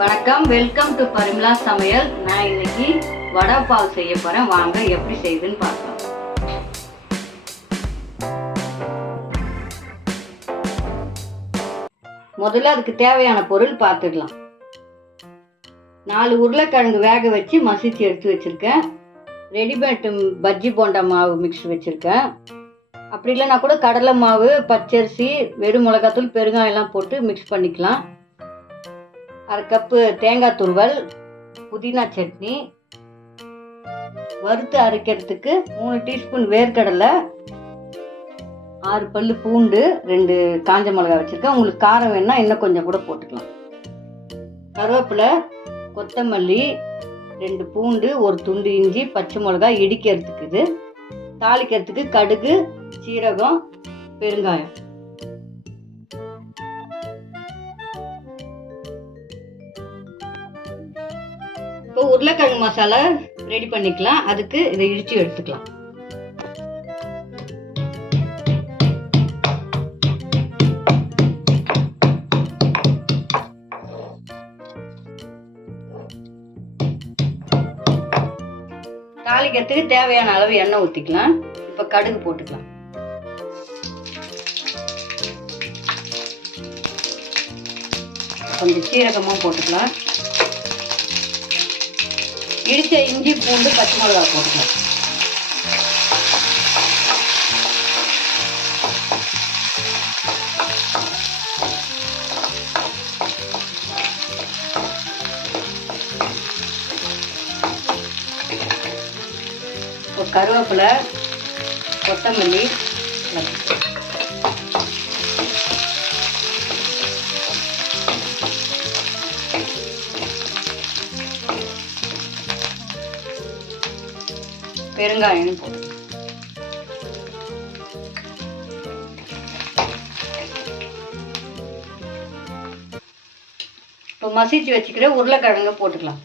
வணக்கம், welcome to Parimala சமையல். நான் இன்னைக்கு வடை பால் செய்ய போறேன். வாங்க எப்படி செய்யுதுன்னு பார்க்கலாம். முதல்ல அதுக்கு தேவையான பொருள் பார்த்துக்கலாம். 4 உருளைக்கிழங்கு வேக வச்சு மசிச்சு எடுத்து வச்சிருக்கேன். ரெடிமேட் பஜ்ஜி போண்டா மாவு மிக்ஸ் வச்சிருக்கேன். அப்படி இல்லைன்னா கூட கடலை மாவு, பச்சரிசி, வெறும் மிளகாத்தூள், பெருங்காயெல்லாம் போட்டு மிக்ஸ் பண்ணிக்கலாம். 1/2 கப்பு தேங்காய் துருவல், புதினா சட்னி, வறுத்து அரைக்கிறதுக்கு 3 டீஸ்பூன் வேர்க்கடலை, 6 பல்லு பூண்டு, 2 காஞ்ச மிளகாய் வச்சிருக்கேன். உங்களுக்கு காரம் வேணா இன்னும் கொஞ்சம் கூட போட்டுக்கலாம். கருவேப்பிலை, கொத்தமல்லி, 2 பூண்டு, 1 துண்டு இஞ்சி, பச்சை மிளகாய் இடிக்கிறதுக்கு, இது தாளிக்கிறதுக்கு கடுகு, சீரகம், பெருங்காயம். இப்போ உருளைக்கிழங்கு மசாலா ரெடி பண்ணிக்கலாம். அதுக்கு இதை இடிச்சு எடுத்துக்கலாம். தாளிக்கிறதுக்கு தேவையான அளவு எண்ணெய் ஊற்றிக்கலாம். இப்போ கடுகு போட்டுக்கலாம். கொஞ்சம் சீரகமும் போட்டுக்கலாம். இடிச்ச இஞ்சி, பூண்டு, பச்சை மிளகாய் போட்டுக்கலாம். கருவேப்பிலை, கொத்தமல்லி, பெருங்காயம் போட்டு இப்போ மசிச்சு வச்சுக்கிற உருளைக்கிழங்கு போட்டுக்கலாம்.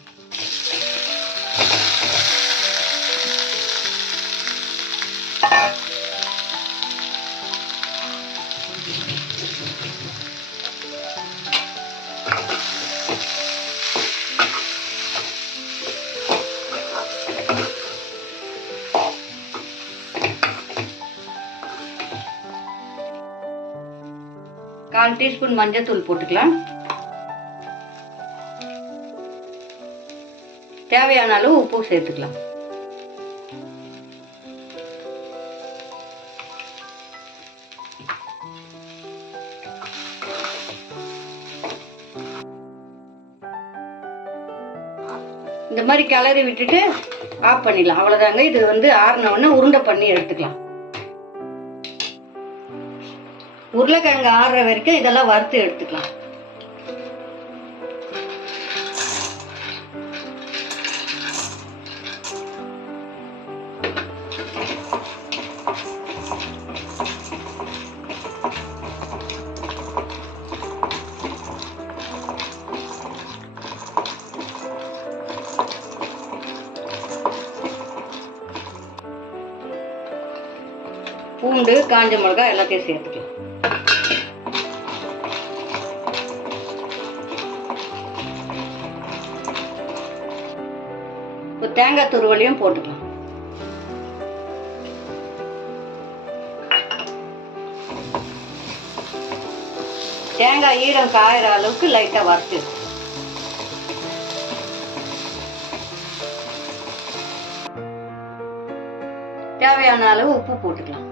கால் டீஸ்பூன் மஞ்சள் தூள் போட்டுக்கலாம். தேவையான அளவு உப்பு சேர்த்துக்கலாம். இந்த மாதிரி கிளறி விட்டுட்டு ஆஃப் பண்ணிடலாம். அவ்வளவுதாங்க. இது ஆறின உடனே உருண்டை பண்ணி எடுத்துக்கலாம். உருளைக்கிழங்கு ஆறுற வரைக்கும் இதெல்லாம் வறுத்து எடுத்துக்கலாம். பூண்டு, காஞ்ச மிளகாய் எல்லாத்தையும் சேர்த்துக்கலாம். தேங்காய் துருவலையும் போட்டுக்கலாம். தேங்காய் ஈரம் காயிற அளவுக்கு லைட்டா வறுத்து தேவையான அளவு உப்பு போட்டுக்கலாம்.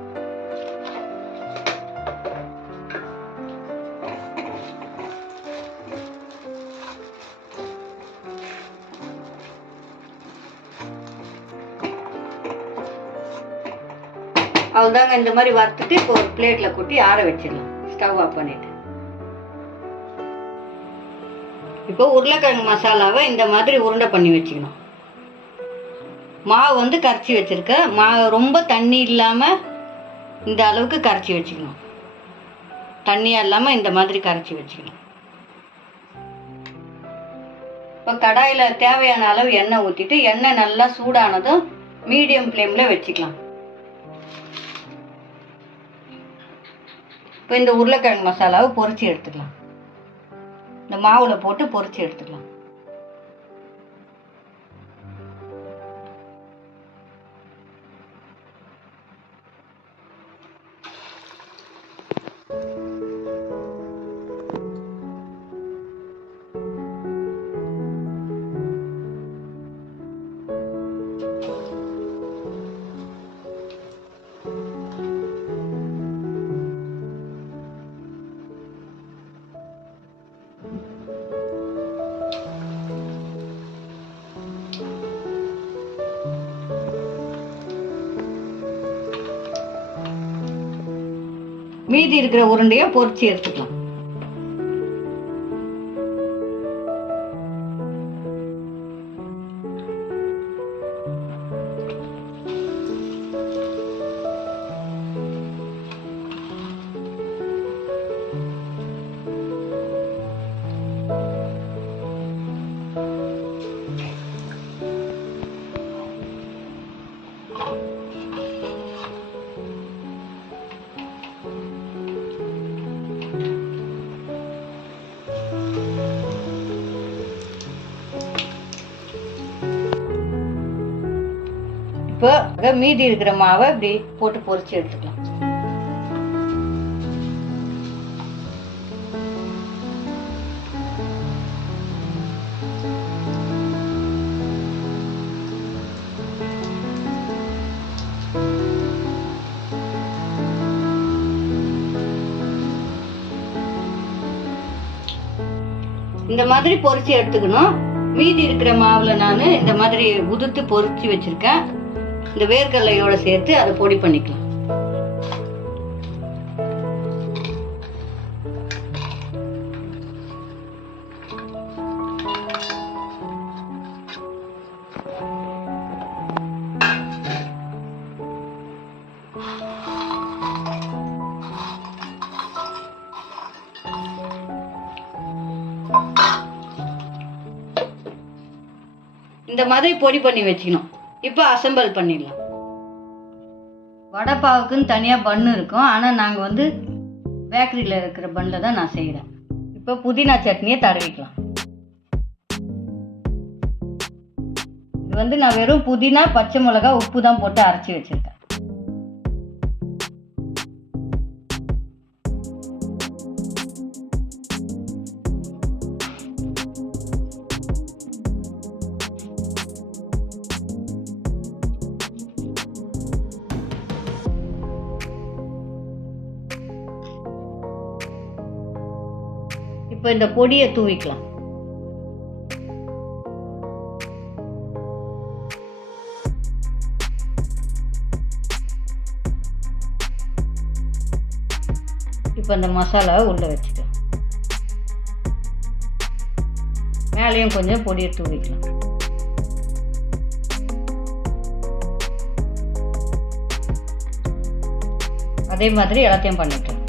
அவ்வளோதாங்க. இந்த மாதிரி வறுத்துட்டு இப்போ ஒரு பிளேட்ல கொட்டி ஆற வச்சிடலாம். ஸ்டவ் ஆஃப் பண்ணிட்டு இப்போ உருளைக்கிழங்கு மசாலாவை இந்த மாதிரி உருண்டை பண்ணி வச்சுக்கணும். மாவு கரைச்சி வச்சிருக்கேன். மாவு ரொம்ப தண்ணி இல்லாம இந்த அளவுக்கு கரைச்சி வச்சுக்கணும். தண்ணியா இல்லாம இந்த மாதிரி கரைச்சி வச்சுக்கணும். இப்போ கடாயில தேவையான அளவு எண்ணெய் ஊற்றிட்டு எண்ணெய் நல்லா சூடானதும் மீடியம் ஃப்ளேம்ல வச்சுக்கலாம். இப்போ இந்த உருளைக்கிழங்கு மசாலாவை பொரிச்சு எடுத்துக்கலாம். இந்த மாவில் போட்டு பொரிச்சு எடுத்துக்கலாம். மீதி இருக்கிற உருண்டையை பொரிச்சு எடுத்துக்கலாம். இப்போ மீதி இருக்கிற மாவை இப்படி போட்டு பொரிச்சு எடுத்துக்கலாம். இந்த மாதிரி பொரிச்சு எடுத்துக்கணும். மீதி இருக்கிற மாவுல நான் இந்த மாதிரி உதுத்து பொரிச்சு வச்சிருக்கேன். இந்த வேர்க்கடலையோட சேர்த்து அதை பொடி பண்ணிக்கலாம். இந்த மாதிரி பொடி பண்ணி வச்சுக்கணும். இப்போ அசெம்பிள் பண்ணிடலாம். வடை பாவுக்குன்னு தனியாக பன்னு இருக்கும். ஆனால் நாங்கள் வந்து பேக்கரியில் இருக்கிற பன்னில் தான் நான் செய்கிறேன். இப்போ புதினா சட்னியை தடவிக்கலாம். இது வந்து நான் வெறும் புதினா, பச்சை மிளகாய், உப்பு தான் போட்டு அரைச்சி வச்சுருக்கேன். இப்போ இந்த பொடியை தூவிக்கலாம். இப்போ இந்த மசாலாவை உள்ள வச்சுக்கலாம். மேலேயும் கொஞ்சம் பொடியை தூவிக்கலாம். அதே மாதிரி எல்லாத்தையும் பண்ணிக்கலாம்.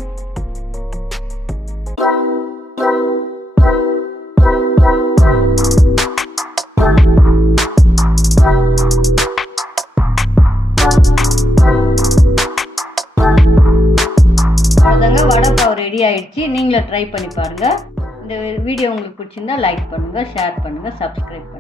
வடைப்பாவு ரெடி ஆயிடுச்சு. நீங்களும் ட்ரை பண்ணி பாருங்க. இந்த வீடியோ உங்களுக்கு பிடிச்சிருந்தா லைக் பண்ணுங்க, ஷேர் பண்ணுங்க, சப்ஸ்கிரைப்